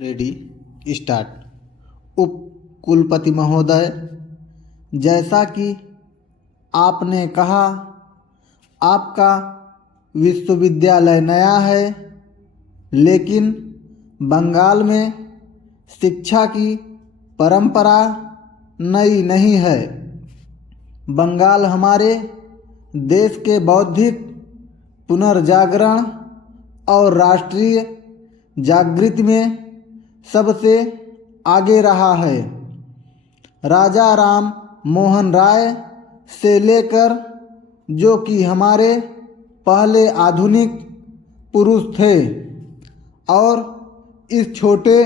Ready start. उप कुलपति महोदय, जैसा कि आपने कहा, आपका विश्वविद्यालय नया है, लेकिन बंगाल में शिक्षा की परंपरा नई नहीं है। बंगाल हमारे देश के बौद्धिक पुनर्जागरण और राष्ट्रीय जागृति में सबसे आगे रहा है। राजा राम मोहन राय से लेकर, जो कि हमारे पहले आधुनिक पुरुष थे, और इस छोटे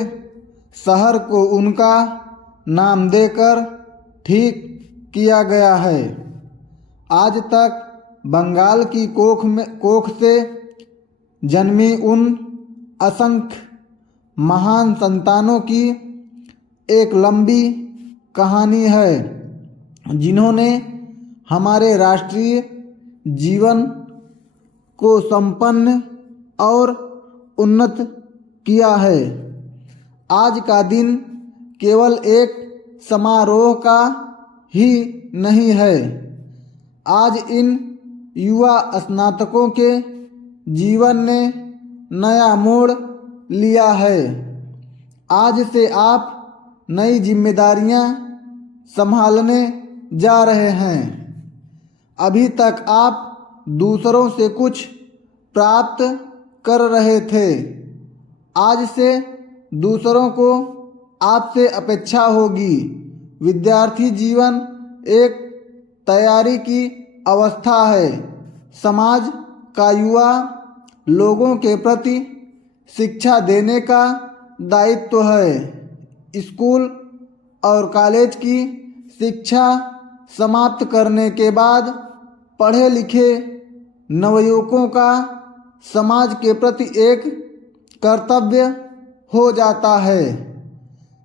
शहर को उनका नाम देकर ठीक किया गया है। आज तक बंगाल की कोख से जन्मी उन असंख्य महान संतानों की एक लंबी कहानी है, जिन्होंने हमारे राष्ट्रीय जीवन को संपन्न और उन्नत किया है। आज का दिन केवल एक समारोह का ही नहीं है। आज इन युवा स्नातकों के जीवन ने नया मोड़ लिया है। आज से आप नई जिम्मेदारियां संभालने जा रहे हैं। अभी तक आप दूसरों से कुछ प्राप्त कर रहे थे। आज से दूसरों को आपसे अपेक्षा होगी। विद्यार्थी जीवन एक तैयारी की अवस्था है। समाज का युवा लोगों के प्रति शिक्षा देने का दायित्व है। स्कूल और कॉलेज की शिक्षा समाप्त करने के बाद पढ़े लिखे नवयुवकों का समाज के प्रति एक कर्तव्य हो जाता है।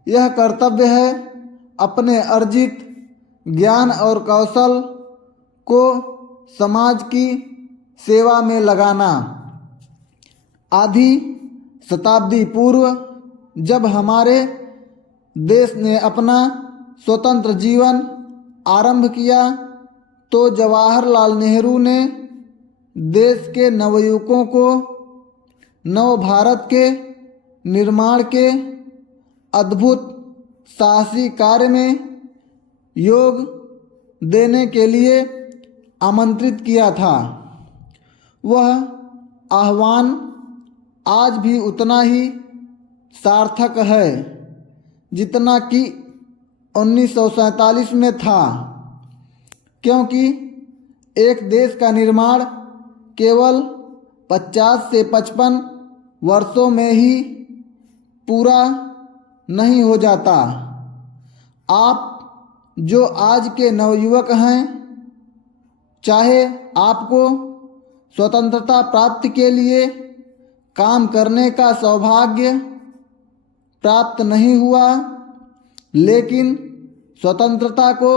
यह कर्तव्य है अपने अर्जित ज्ञान और कौशल को समाज की सेवा में लगाना। आधी शताब्दी पूर्व जब हमारे देश ने अपना स्वतंत्र जीवन आरंभ किया, तो जवाहरलाल नेहरू ने देश के नवयुवकों को नव भारत के निर्माण के अद्भुत साहसी कार्य में योग देने के लिए आमंत्रित किया था। वह आह्वान आज भी उतना ही सार्थक है जितना कि 1947 में था, क्योंकि एक देश का निर्माण केवल 50 से 55 वर्षों में ही पूरा नहीं हो जाता। आप जो आज के नवयुवक हैं, चाहे आपको स्वतंत्रता प्राप्ति के लिए काम करने का सौभाग्य प्राप्त नहीं हुआ, लेकिन स्वतंत्रता को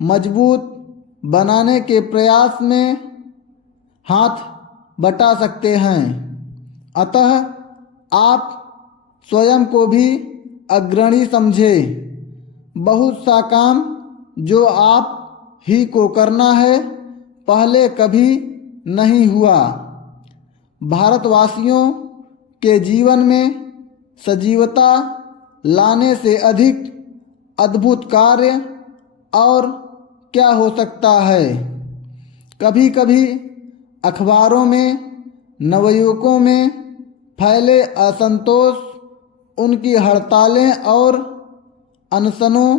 मजबूत बनाने के प्रयास में हाथ बटा सकते हैं। अतः आप स्वयं को भी अग्रणी समझें। बहुत सा काम जो आप ही को करना है, पहले कभी नहीं हुआ। भारतवासियों के जीवन में सजीवता लाने से अधिक अद्भुत कार्य और क्या हो सकता है। कभी कभी अखबारों में नवयुवकों में फैले असंतोष, उनकी हड़तालें और अनशनों,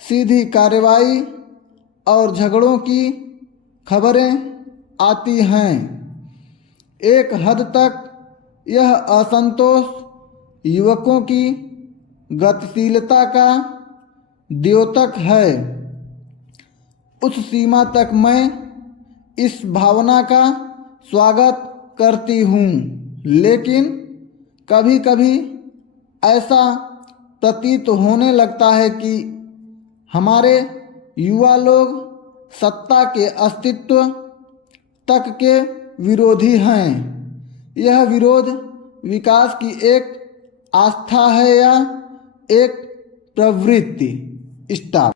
सीधी कार्रवाई और झगड़ों की खबरें आती हैं। एक हद तक यह असंतोष युवकों की गतिशीलता का द्योतक है। उस सीमा तक मैं इस भावना का स्वागत करती हूँ, लेकिन कभी कभी ऐसा प्रतीत होने लगता है कि हमारे युवा लोग सत्ता के अस्तित्व तक के विरोधी हैं। यह विरोध विकास की एक आस्था है या एक प्रवृत्ति? स्टॉप।